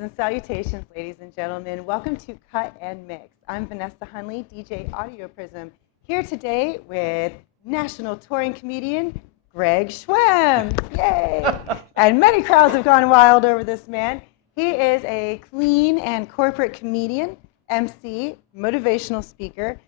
Greetings and salutations, ladies and gentlemen. Welcome to Cut and Mix. I'm Vanessa Hundley, DJ Audioprism, here today with national touring comedian Greg Schwem. Yay! And many crowds have gone wild over this man. He is a clean and corporate comedian, MC, motivational speaker,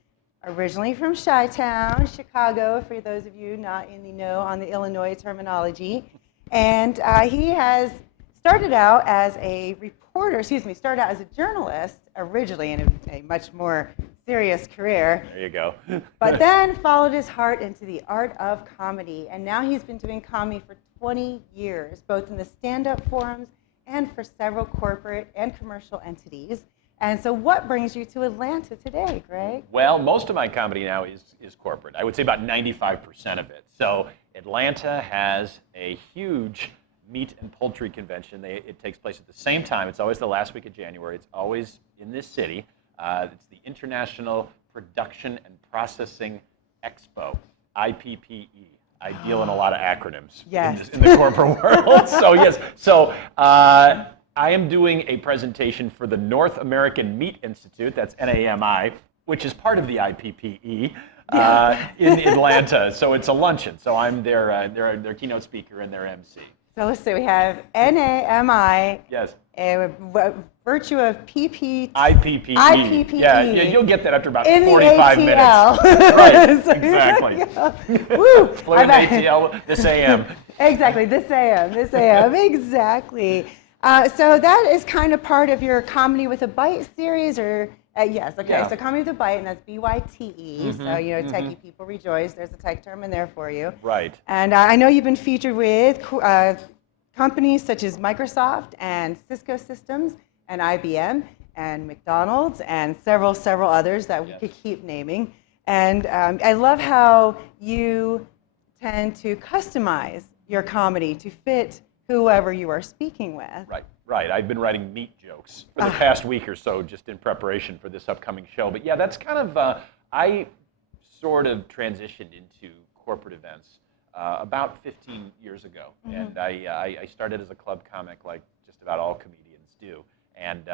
originally from Chi-Town, Chicago, for those of you not in the know on the Illinois terminology. And he has started out as a reporter, started out as a journalist originally in a much more serious career. There you go. But then followed his heart into the art of comedy. And now he's been doing comedy for 20 years, both in the stand-up forums and for several corporate and commercial entities. And so what brings you to Atlanta today, Greg? Well, most of my comedy now is corporate. I would say about 95% of it. So Atlanta has a huge meat and poultry convention. It takes place at the same time. It's always the last week of January. It's always in this city. It's the International Production and Processing Expo, IPPE. I deal in a lot of acronyms in the corporate world. So yes, I am doing a presentation for the North American Meat Institute, that's NAMI, which is part of the IPPE in Atlanta. So it's a luncheon. So I'm their keynote speaker and their MC. So let's see, we have NAMI. Yes. Virtue of IPPE. IPPE. Yeah, you'll get that after about in 45 the minutes. Right, exactly. Woo! Fluent ATL this AM. Exactly, this AM, exactly. So that is kind of part of your Comedy with a Bite series, or yes, okay. Yeah. So Comedy with a Bite, and that's BYTE. So techie people rejoice. There's a tech term in there for you. Right. And I know you've been featured with companies such as Microsoft and Cisco Systems and IBM and McDonald's and several others that we could keep naming. And I love how you tend to customize your comedy to fit whoever you are speaking with. Right. I've been writing meat jokes for the past week or so, just in preparation for this upcoming show. But yeah, that's kind of, I sort of transitioned into corporate events about 15 years ago. And I started as a club comic, like just about all comedians do. And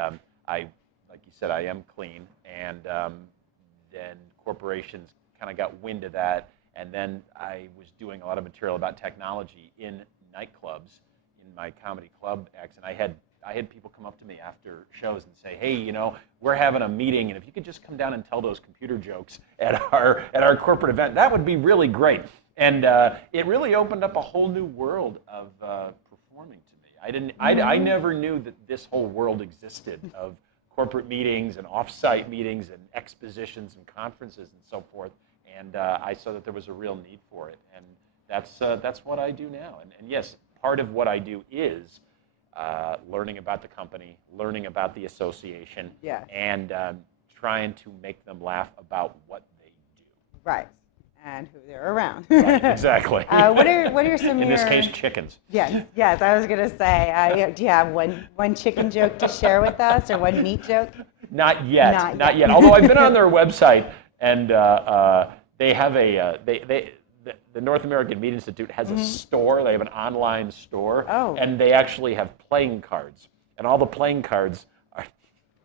like you said, I am clean. And then corporations kind of got wind of that. And then I was doing a lot of material about technology in nightclubs, in my comedy club acts, and I had people come up to me after shows and say, hey, we're having a meeting, and if you could just come down and tell those computer jokes at our corporate event, that would be really great. And it really opened up a whole new world of performing to me. I never knew that this whole world existed of corporate meetings and off-site meetings and expositions and conferences and so forth. And I saw that there was a real need for it, and that's what I do now. And yes, part of what I do is learning about the company, learning about the association, and trying to make them laugh about what they do. Right, and who they're around. Right, exactly. What are some in this case, chickens? Yes. I was going to say, do you have one chicken joke to share with us, or one meat joke? Not yet. Although I've been on their website, and they have the North American Meat Institute has a store. They have an online store, and they actually have playing cards. And all the playing cards are,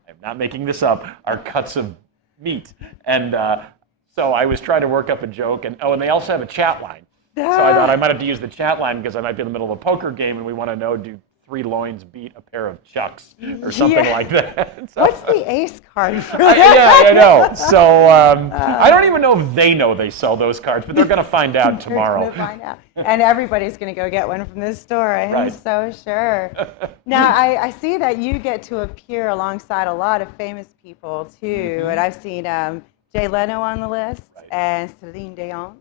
I'm not making this up, are cuts of meat. And so I was trying to work up a joke, and they also have a chat line. So I thought I might have to use the chat line because I might be in the middle of a poker game, and we want to know, do 3 loins beat a pair of chucks or something like that? So, what's the ace card for that? Yeah, I know. So I don't even know if they know they sell those cards, but they're going to find out tomorrow. They're going to find out. And everybody's going to go get one from this store, I'm so sure. Now, I see that you get to appear alongside a lot of famous people, too. And I've seen Jay Leno on the list, and Celine Dion,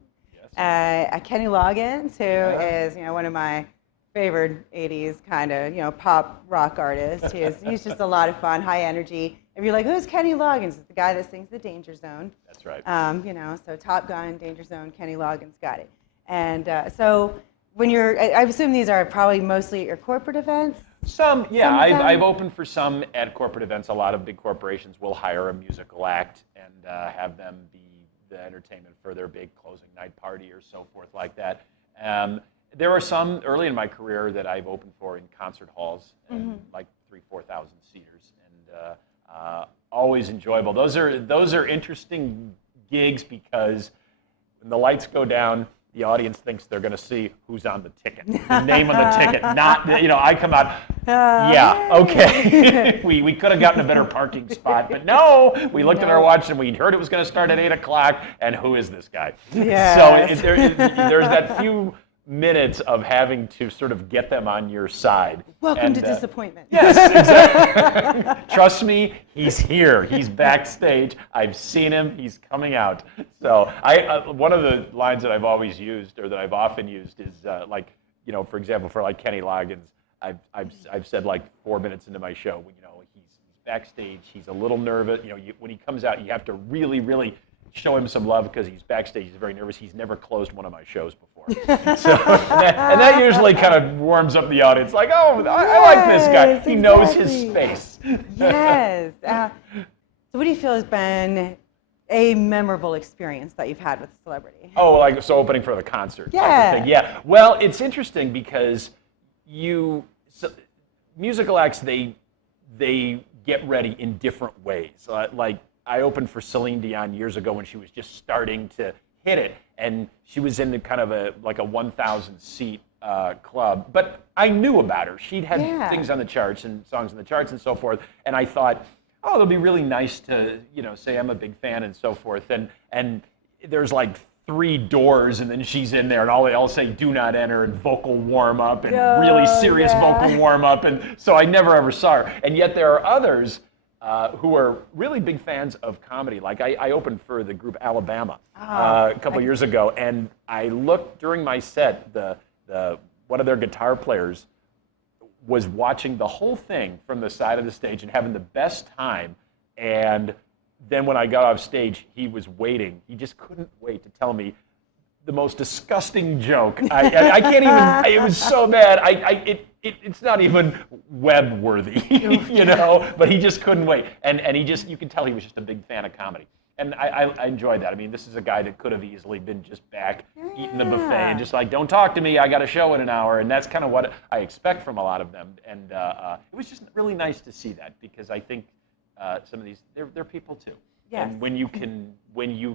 Kenny Loggins, who is one of my favorite 80s kind of, pop rock artist. He's just a lot of fun, high energy. If you're like, who's Kenny Loggins? It's the guy that sings The Danger Zone. That's right. So Top Gun, Danger Zone, Kenny Loggins got it. And so when I assume these are probably mostly at your corporate events? Some, yeah. I've opened for some at corporate events. A lot of big corporations will hire a musical act and have them be the entertainment for their big closing night party or so forth like that. There are some early in my career that I've opened for in concert halls, and like 4,000 seaters, and always enjoyable. Those are interesting gigs because when the lights go down, the audience thinks they're going to see who's on the ticket, the name on the ticket, not, I come out, yeah, okay. we could have gotten a better parking spot, but no, we looked at our watch and we heard it was going to start at 8 o'clock, and who is this guy? Yes. So there's that few minutes of having to sort of get them on your side. Welcome to disappointment. Yes, exactly. Trust me, he's here. He's backstage. I've seen him. He's coming out. So one of the lines that I've always used, or that I've often used, is for example, for like Kenny Loggins, I've said like 4 minutes into my show, he's backstage. He's a little nervous. When he comes out, you have to really, really show him some love because he's backstage. He's very nervous. He's never closed one of my shows before. So, and that usually kind of warms up the audience. Like, oh, I like this guy. He knows his space. Yes. So what do you feel has been a memorable experience that you've had with a celebrity? Oh, like so opening for the concert. Yeah. Type of thing. Yeah. Well, it's interesting because musical acts, they get ready in different ways. Like, I opened for Celine Dion years ago when she was just starting to hit it, and she was in kind of a 1,000 seat club. But I knew about her. She'd had things on the charts and songs on the charts and so forth, and I thought, oh, it'll be really nice to say I'm a big fan and so forth. And there's like 3 doors, and then she's in there, and all say "do not enter" and vocal warm up and really serious vocal warm up, and so I never ever saw her. And yet there are others who are really big fans of comedy. Like I opened for the group Alabama a couple years ago, and I looked during my set. The one of their guitar players was watching the whole thing from the side of the stage and having the best time. And then when I got off stage, he was waiting. He just couldn't wait to tell me the most disgusting joke. I can't even. It was so bad. It's not even web worthy, But he just couldn't wait, and you could tell he was just a big fan of comedy, and I enjoyed that. I mean, this is a guy that could have easily been just back eating the buffet and just like, don't talk to me, I got a show in an hour, and that's kind of what I expect from a lot of them. And it was just really nice to see that because I think some of these they're people too. Yes. And when you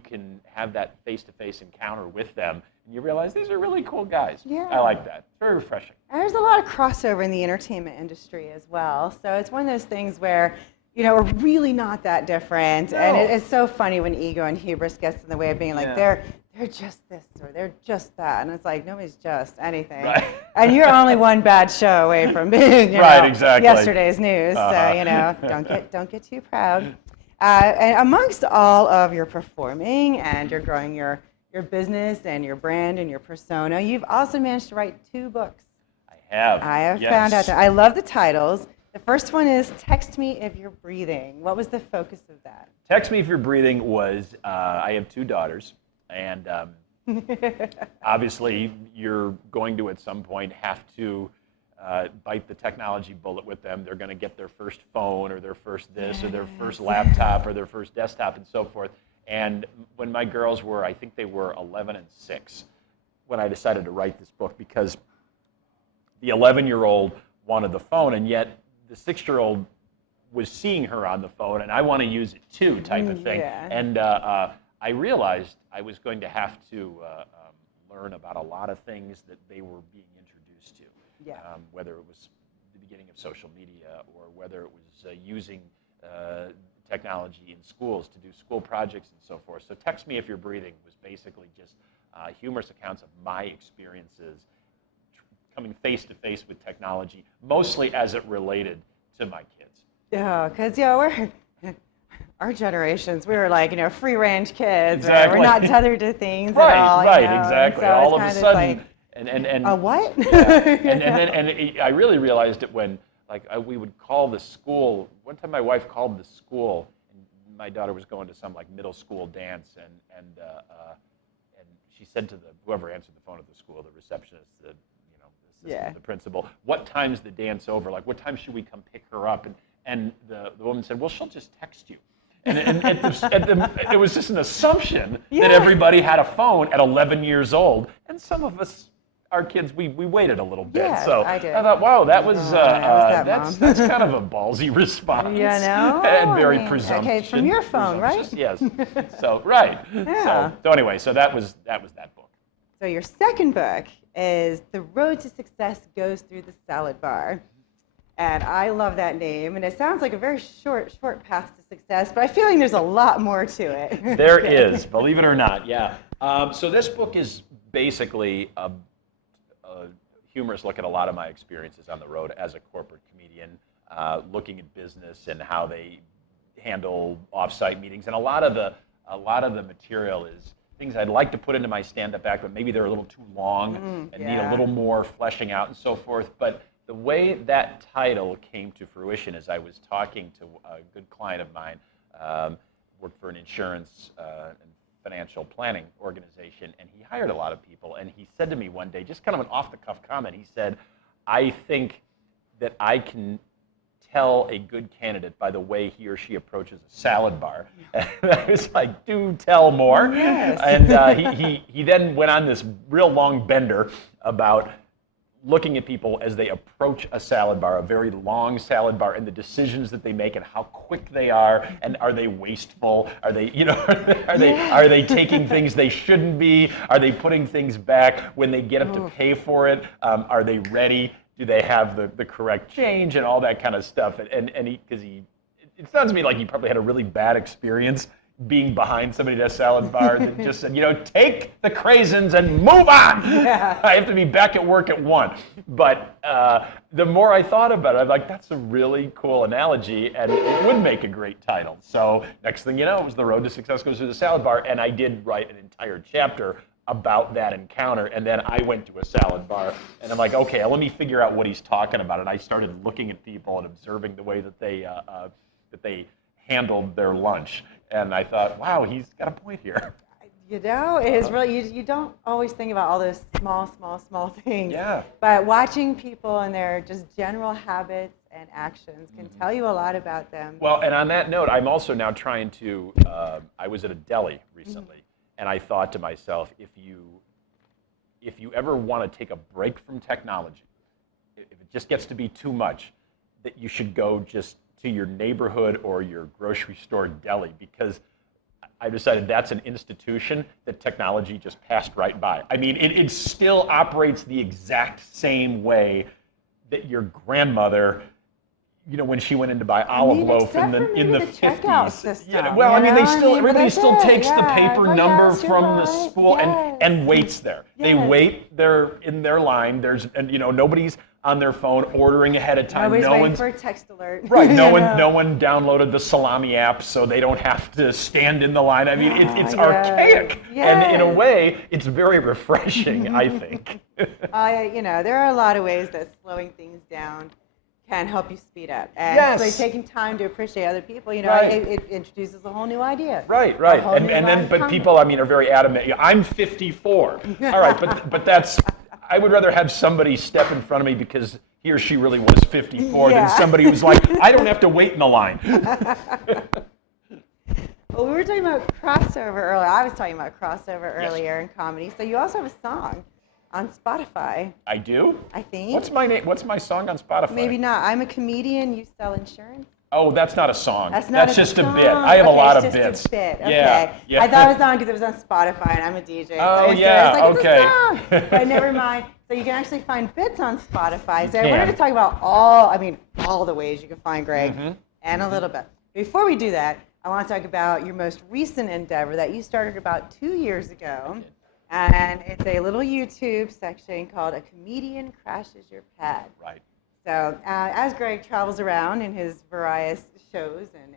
can have that face-to-face encounter with them, and you realize these are really cool guys. Yeah. I like that. It's very refreshing. And there's a lot of crossover in the entertainment industry as well. So it's one of those things where, we're really not that different. No. And it's so funny when ego and hubris gets in the way of being like, they're just this or they're just that. And it's like, nobody's just anything. Right. And you're only one bad show away from being, exactly. yesterday's news. So, don't get too proud. And amongst all of your performing and you're growing your business and your brand and your persona, you've also managed to write 2 books. I have found out that. I love the titles. The first one is Text Me If You're Breathing. What was the focus of that? Text Me If You're Breathing was, I have 2 daughters, and obviously you're going to at some point have to bite the technology bullet with them. They're going to get their first phone or their first this or their first laptop or their first desktop and so forth. And when my girls were, I think they were 11 and 6, when I decided to write this book, because the 11-year-old wanted the phone, and yet the 6-year-old was seeing her on the phone, and I want to use it too, type of thing. Yeah. And I realized I was going to have to learn about a lot of things that they were being introduced to. Yeah. Whether it was the beginning of social media or whether it was using technology in schools to do school projects and so forth. So Text Me If You're Breathing was basically just humorous accounts of my experiences coming face to face with technology, mostly as it related to my kids. Yeah, because we're our generations, we were like free range kids. Exactly. We're not tethered to things right, at all. Right, exactly. So all of a sudden. Like, and a what? Yeah. I really realized it when we would call the school. One time my wife called the school, and my daughter was going to some middle school dance, and she said to whoever answered the phone at the school, the receptionist, the principal, what time's the dance over? What time should we come pick her up? And the woman said, well, she'll just text you. And it was just an assumption that everybody had a phone at 11 years old, and some of us our kids, we waited a little bit. Yes, So I did. thought, wow, that was Mom. that's kind of a ballsy response. You know? And very I mean, presumptuous. okay, from your phone, right? Yes. So right. Yeah. So anyway, so that was that book. So your second book is The Road to Success Goes Through the Salad Bar. And I love that name. And it sounds like a very short path to success, but I feel like there's a lot more to it. There is, believe it or not, yeah. So this book is basically a humorous look at a lot of my experiences on the road as a corporate comedian, looking at business and how they handle off-site meetings. And a lot of the material is things I'd like to put into my stand-up act, but maybe they're a little too long and need a little more fleshing out and so forth. But the way that title came to fruition is I was talking to a good client of mine, worked for an insurance and financial planning organization, and he hired a lot of people. And he said to me one day, just kind of an off-the-cuff comment, he said, I think that I can tell a good candidate by the way he or she approaches a salad bar. And I was like, do tell more. Yes. And he then went on this real long bender about looking at people as they approach a salad bar, a very long salad bar, and the decisions that they make and how quick they are, and are they wasteful? Are they, are they taking things they shouldn't be? Are they putting things back when they get up to pay for it? Are they ready? Do they have the correct change and all that kind of stuff? And it sounds to me like he probably had a really bad experience being behind somebody at a salad bar that just said, take the craisins and move on. Yeah. I have to be back at work at 1. But the more I thought about it, I'm like, that's a really cool analogy, and it would make a great title. So next thing you know, it was The Road to Success Goes Through the Salad Bar, and I did write an entire chapter about that encounter, and then I went to a salad bar, and I'm like, okay, let me figure out what he's talking about. And I started looking at people and observing the way that they handled their lunch. And I thought, wow, he's got a point here. It is really, you don't always think about all those small things. Yeah. But watching people and their just general habits and actions can tell you a lot about them. Well, and on that note, I'm also now trying to, I was at a deli recently, and I thought to myself, if you ever want to take a break from technology, if it just gets to be too much, that you should go just to your neighborhood or your grocery store deli, because I decided that's an institution that technology just passed right by. I mean, it still operates the exact same way that your grandmother, when she went in to buy olive loaf in the 50s. Everybody still takes the paper number from the spool and waits there. Yes. They wait there in their line. Nobody's on their phone ordering ahead of time. Nobody's waiting for a text alert. Right. No one downloaded the salami app, so they don't have to stand in the line. I mean, it's archaic, and in a way, it's very refreshing. I think. There are a lot of ways that slowing things down can help you speed up. And so taking time to appreciate other people, it introduces a whole new idea. Right. But people, are very adamant. I'm 54. All right, but that's. I would rather have somebody step in front of me because he or she really was 54 than somebody who's like, I don't have to wait in the line. Well, we were talking about crossover earlier. I was talking about crossover earlier in comedy. So you also have a song on Spotify. I do? I think. What's my name? What's my song on Spotify? Maybe not. I'm a comedian. You sell insurance. Oh, that's not a song. That's just a bit. I have a lot of bits. It's just a bit. Okay. Yeah. I thought it was on because it was on Spotify, and I'm a DJ. Oh, It's a song. But never mind. So you can actually find bits on Spotify. So I wanted to talk about all the ways you can find Greg, and a little bit. Before we do that, I want to talk about your most recent endeavor that you started about 2 years ago. And it's a little YouTube section called A Comedian Crashes Your Pad. Right. So as Greg travels around in his various shows and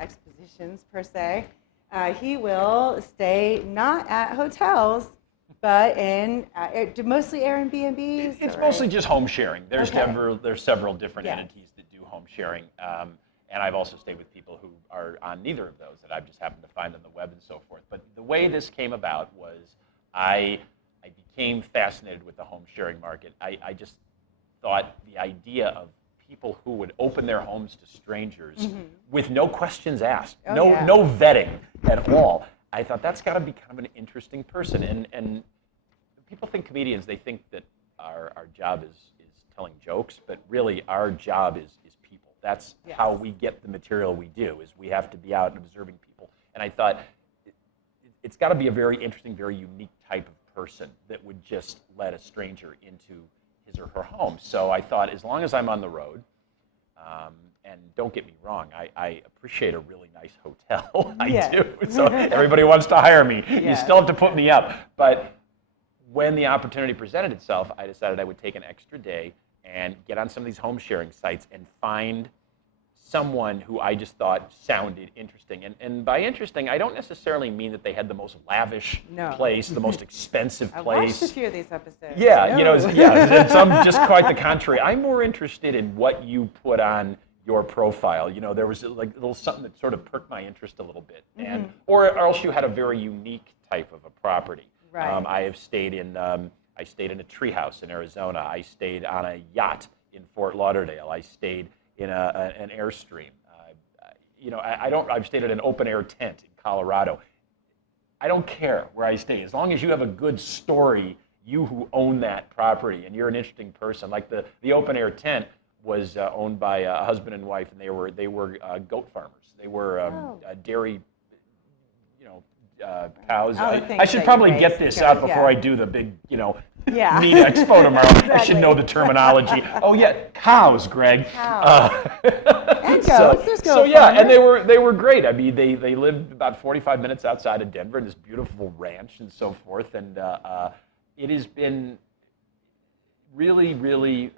expositions, per se, he will stay not at hotels, but in mostly Airbnbs? It's mostly just home sharing. There's several different entities that do home sharing. And I've also stayed with people who are on neither of those that I've just happened to find on the web and so forth. But the way this came about was I became fascinated with the home sharing market. I just thought the idea of people who would open their homes to strangers with no questions asked, no vetting at all. I thought that's got to be kind of an interesting person. And people think comedians, they think that our job is telling jokes, but really our job is people. That's how we get the material we do, is we have to be out and observing people. And I thought it's got to be a very interesting, very unique type of person that would just let a stranger into his or her home. So I thought, as long as I'm on the road, and don't get me wrong, I appreciate a really nice hotel. I do. So everybody wants to hire me. You still have to put me up. But when the opportunity presented itself, I decided I would take an extra day and get on some of these home sharing sites and find someone who I just thought sounded interesting. And by interesting, I don't necessarily mean that they had the most lavish place, the most expensive place. I watched a few of these episodes. Yeah, some just quite the contrary. I'm more interested in what you put on your profile. There was like a little something that sort of perked my interest a little bit, and or else you had a very unique type of a property. Right. I have stayed in a treehouse in Arizona. I stayed on a yacht in Fort Lauderdale. I stayed in an Airstream. I've stayed at an open air tent in Colorado. I don't care where I stay, as long as you have a good story, you who own that property, and you're an interesting person. Like the open air tent was owned by a husband and wife, and they were goat farmers. They were dairy, cows. I should probably get this out before I do the big, meat expo tomorrow. Exactly. I should know the terminology. Oh yeah, cows, Greg. Cows. And goats. There's goat farmers. And they were great. I mean, they lived about 45 minutes outside of Denver in this beautiful ranch and so forth. And it has been really, really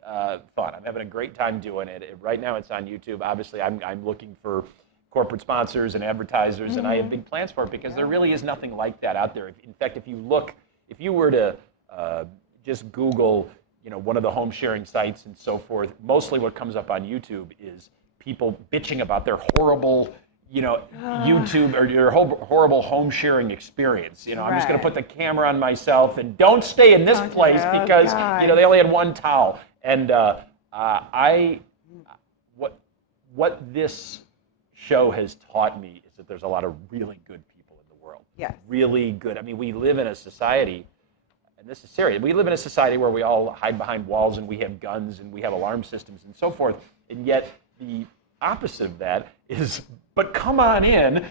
fun. I'm having a great time doing it. Right now, it's on YouTube. Obviously, I'm looking for corporate sponsors and advertisers, and I have big plans for it, because there really is nothing like that out there. In fact, if you were to just Google, one of the home sharing sites and so forth, mostly what comes up on YouTube is people bitching about their horrible, YouTube or your horrible home sharing experience. I'm just going to put the camera on myself and don't stay in this place because they only had one towel. And what this show has taught me is that there's a lot of really good people in the world. Yes. Really good. I mean, we live in a society, and this is serious, we live in a society where we all hide behind walls and we have guns and we have alarm systems and so forth, and yet the opposite of that is, but come on in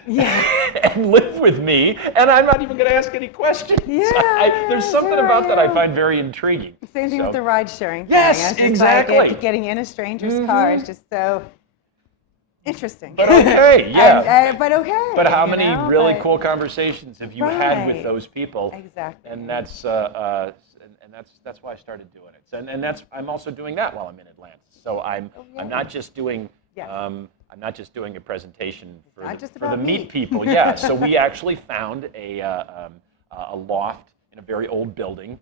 and live with me, and I'm not even going to ask any questions. Yeah, there's something about that I find very intriguing. Same thing with the ride sharing thing. Yes, exactly. Like getting in a stranger's car is just so interesting. But okay, But how many really cool conversations have you had with those people? Exactly. And that's why I started doing it. And I'm also doing that while I'm in Atlanta. So I'm not just doing I'm not just doing a presentation for the meat people. Yeah. So we actually found a loft in a very old building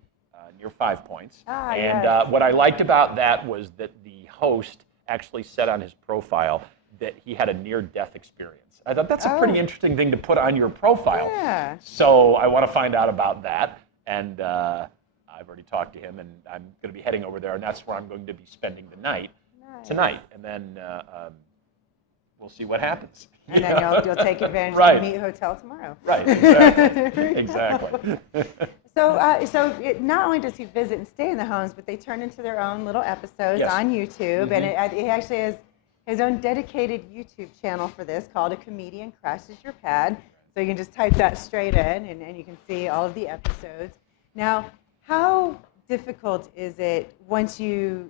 near 5 Points. What I liked about that was that the host actually said on his profile that he had a near-death experience. I thought that's a pretty interesting thing to put on your profile. Yeah. So I want to find out about that, and I've already talked to him, and I'm going to be heading over there, and that's where I'm going to be spending the night tonight, and then we'll see what happens. And then you'll take advantage of the Meat Hotel tomorrow. Right, exactly. Exactly. So not only does he visit and stay in the homes, but they turn into their own little episodes on YouTube, and it actually has his own dedicated YouTube channel for this called A Comedian Crashes Your Pad. So you can just type that straight in, and you can see all of the episodes. Now, how difficult is it once you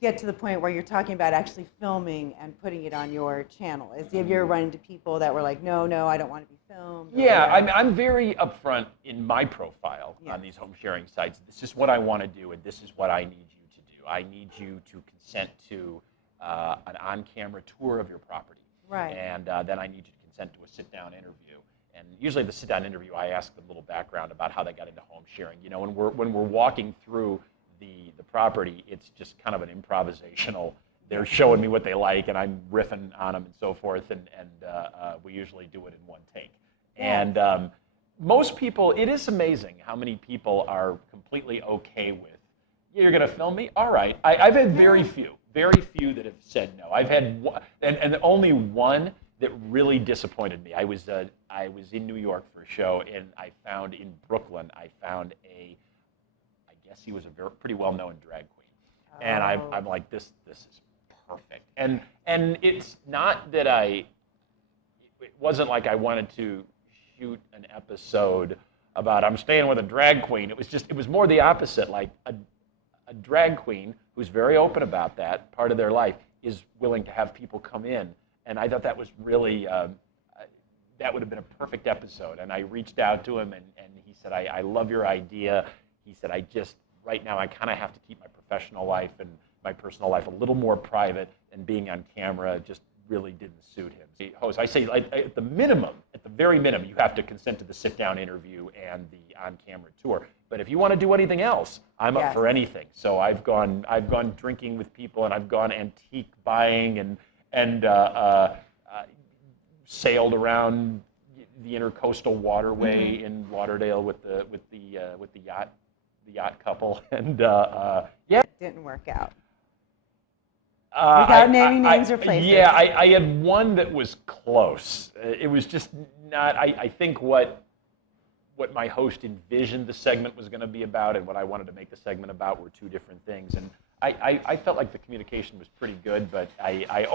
get to the point where you're talking about actually filming and putting it on your channel? Have you ever run into people that were like, no, I don't want to be filmed? Yeah, I'm very upfront in my profile on these home sharing sites. This is what I want to do, and this is what I need you to do. I need you to consent to an on-camera tour of your property. Right. And then I need you to consent to a sit-down interview. And usually the sit-down interview, I ask them a little background about how they got into home sharing. When we're walking through the property, it's just kind of an improvisational. They're showing me what they like, and I'm riffing on them and so forth, and we usually do it in one take. And most people, it is amazing how many people are completely okay with, you're going to film me? All right. I've had very few that have said no. I've had one, and only one that really disappointed me. I was in New York for a show, and in Brooklyn, I found a guess he was a pretty well-known drag queen. And I'm like, this is perfect. And it's not that it wasn't like I wanted to shoot an episode about I'm staying with a drag queen. It was more the opposite. Like a drag queen who's very open about that part of their life is willing to have people come in. And I thought that was really, that would have been a perfect episode. And I reached out to him and he said, I love your idea. He said, right now I kind of have to keep my professional life and my personal life a little more private, and being on camera just really didn't suit him. The host, I say at the very minimum, you have to consent to the sit-down interview and the on-camera tour. But if you want to do anything else, I'm up for anything. So I've gone drinking with people, and I've gone antique buying and sailed around the intercoastal waterway in Lauderdale with the yacht couple, and It didn't work out. Without naming names or places. Yeah, I had one that was close. It was just not. I think what my host envisioned the segment was going to be about and what I wanted to make the segment about were two different things. And I felt like the communication was pretty good, but I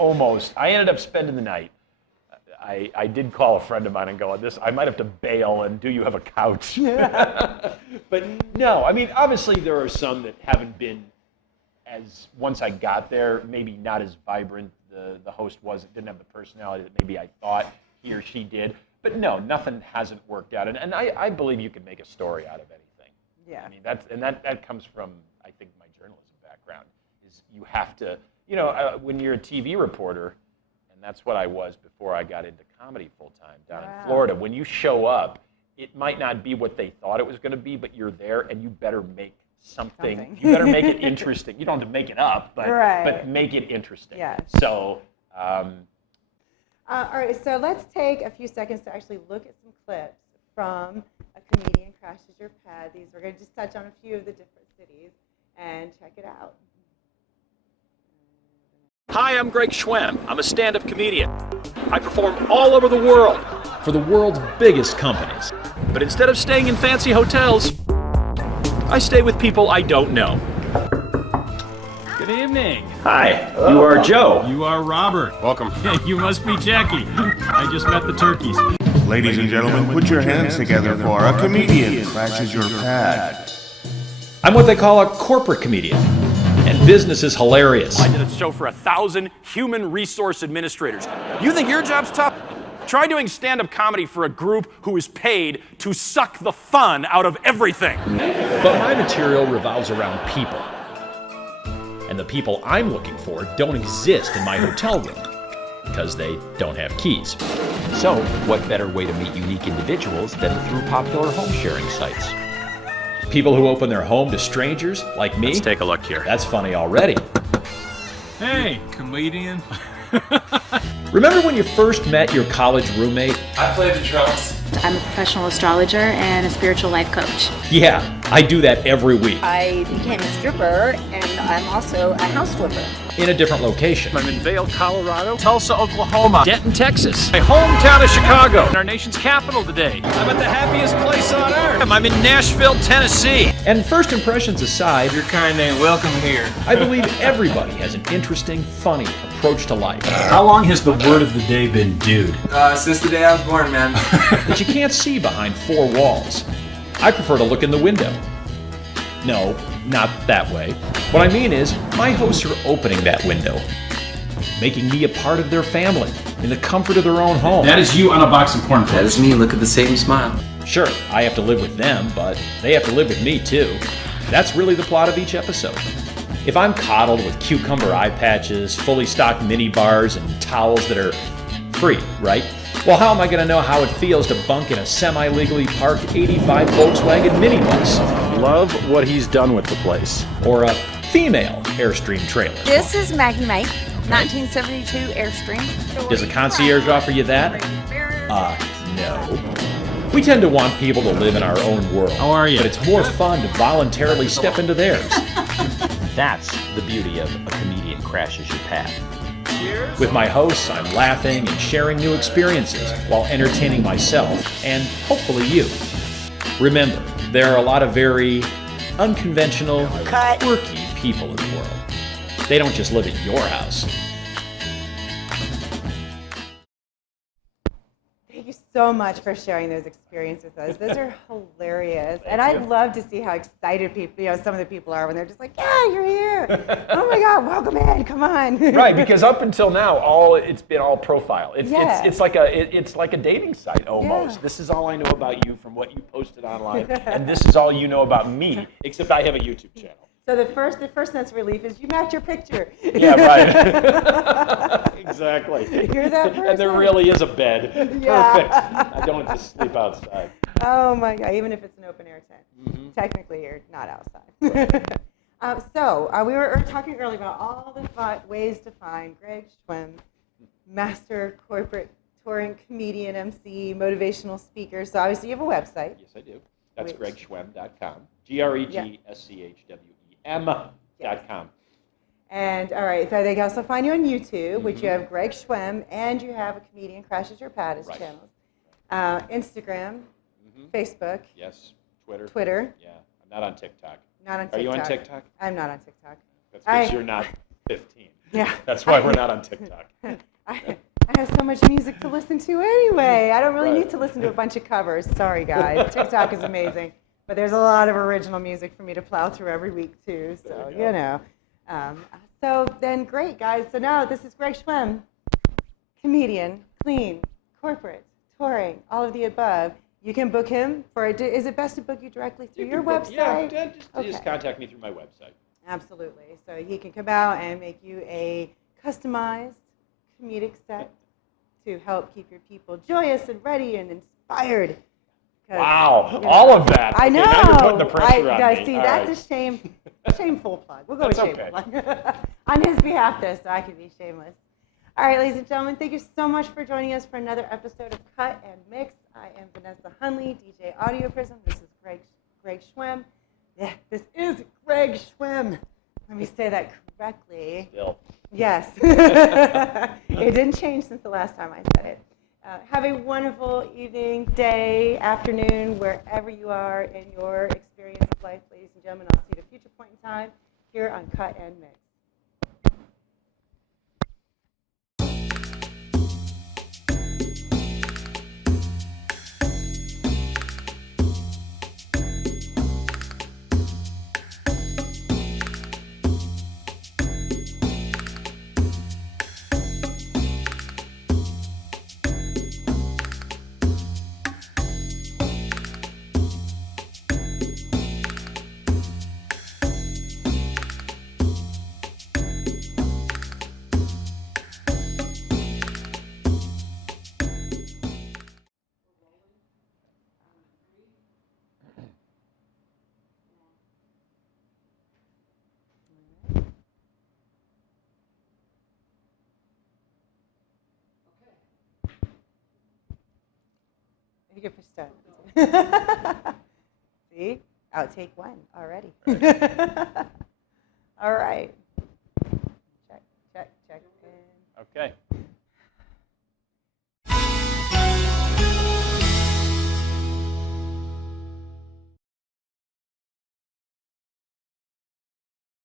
ended up spending the night. I did call a friend of mine and go, I might have to bail, and do you have a couch? But no, I mean, obviously there are some that haven't been as, once I got there, maybe not as vibrant. The host didn't have the personality that maybe I thought he or she did. But no, nothing hasn't worked out. And I believe you can make a story out of anything. Yeah. I mean, that comes from, I think, my journalism background, is you have to, when you're a TV reporter, and that's what I was before I got into comedy full-time down in Florida, when you show up, it might not be what they thought it was going to be, but you're there, and you better make something. You better make it interesting. You don't have to make it up, but make it interesting. Yes. So, all right, so let's take a few seconds to actually look at some clips from A Comedian Crashes Your Pad. We're going to just touch on a few of the different cities and check it out. Hi, I'm Greg Schwem. I'm a stand-up comedian. I perform all over the world for the world's biggest companies. But instead of staying in fancy hotels, I stay with people I don't know. Good evening. Hi, you are Joe. You are Robert. Welcome. You must be Jackie. I just met the turkeys. Ladies and gentlemen, put your hands together for A Comedian Crashes Your Pad. I'm what they call a corporate comedian, and business is hilarious. I did a show for 1,000 human resource administrators. You think your job's tough? Try doing stand-up comedy for a group who is paid to suck the fun out of everything. But my material revolves around people. And the people I'm looking for don't exist in my hotel room, because they don't have keys. So, what better way to meet unique individuals than through popular home sharing sites? People who open their home to strangers, like me? Let's take a look here. That's funny already. Hey, comedian. Remember when you first met your college roommate? I played the drums. I'm a professional astrologer and a spiritual life coach. Yeah, I do that every week. I became a stripper, and I'm also a house flipper. In a different location. I'm in Vail, Colorado, Tulsa, Oklahoma, Denton, Texas, my hometown of Chicago, and our nation's capital today. I'm at the happiest place on earth. I'm in Nashville, Tennessee. And first impressions aside, Your kind ain't welcome here. I believe everybody has an interesting, funny approach to life. How long has the word of the day been dude? Since the day I was born, man. That you can't see behind four walls. I prefer to look in the window. No, not that way. What I mean is, my hosts are opening that window, making me a part of their family, in the comfort of their own home. That is you on a box of cornflakes. That is me. Look at the same smile. Sure, I have to live with them, but they have to live with me too. That's really the plot of each episode. If I'm coddled with cucumber eye patches, fully stocked mini bars, and towels that are free, right? Well, how am I going to know how it feels to bunk in a semi-legally parked 85 Volkswagen minibus? love what he's done with the place. Or a female Airstream trailer. This is Maggie May, 1972 Airstream. Does a concierge offer you that? No. We tend to want people to live in our own world. How are you? But it's more fun to voluntarily step into theirs. That's the beauty of A Comedian Crashes Your Pad. With my hosts, I'm laughing and sharing new experiences while entertaining myself and hopefully you. Remember, there are a lot of very unconventional, quirky people in the world. They don't just live at your house. Thank you so much for sharing those experiences with us. Those are hilarious. And I love to see how excited people, some of the people are when they're just like, yeah, you're here. Oh my God, welcome in, come on. Right, because up until now, it's been all profile. It's like a dating site almost. Yeah. This is all I know about you from what you posted online, and this is all you know about me, except I have a YouTube channel. So the first sense of relief is you match your picture. Yeah, right. Exactly. You're that person. And there really is a bed. Yeah. Perfect. I don't have to sleep outside. Oh my God, even if it's an open air tent. Mm-hmm. Technically, you're not outside. Right. We were talking earlier about all the ways to find Greg Schwem, master corporate touring comedian, MC, motivational speaker. So obviously you have a website. Yes, I do. That's gregschwem.com. GREGSCHWEM.com. And all right, so they can also find you on YouTube, which you have Greg Schwem, and you have a comedian Crashes Your Pad as channels. Instagram, Facebook. Yes, Twitter. Twitter. Yeah, I'm not on TikTok. Not on TikTok. Are you on TikTok? I'm not on TikTok. That's because you're not 15. Yeah. That's why we're not on TikTok. I have so much music to listen to anyway. I don't really need to listen to a bunch of covers. Sorry, guys. TikTok is amazing. But there's a lot of original music for me to plow through every week, too. So, you know. So then, great, guys. So now this is Greg Schwem, comedian, clean, corporate, touring, all of the above. You can book him for, is it best to book you directly through your website? Yeah, just contact me through my website. Absolutely. So he can come out and make you a customized comedic set to help keep your people joyous and ready and inspired. Wow, all of that. I know. Now you're putting the pressure on me. See, All that's right. a shameful plug. We'll go with That's shameful plug. On his behalf, though, so I can be shameless. All right, ladies and gentlemen, thank you so much for joining us for another episode of Cut and Mix. I am Vanessa Hundley, DJ Audioprism. This is Greg Schwem. Yeah, this is Greg Schwem. Let me say that correctly. Still. Yes. It didn't change since the last time I said it. Have a wonderful evening, day, afternoon, wherever you are in your experience of life, ladies and gentlemen. I'll see you at a future point in time here on Cut and Mix. You can push start. See? Outtake one already. All right. Check. Okay.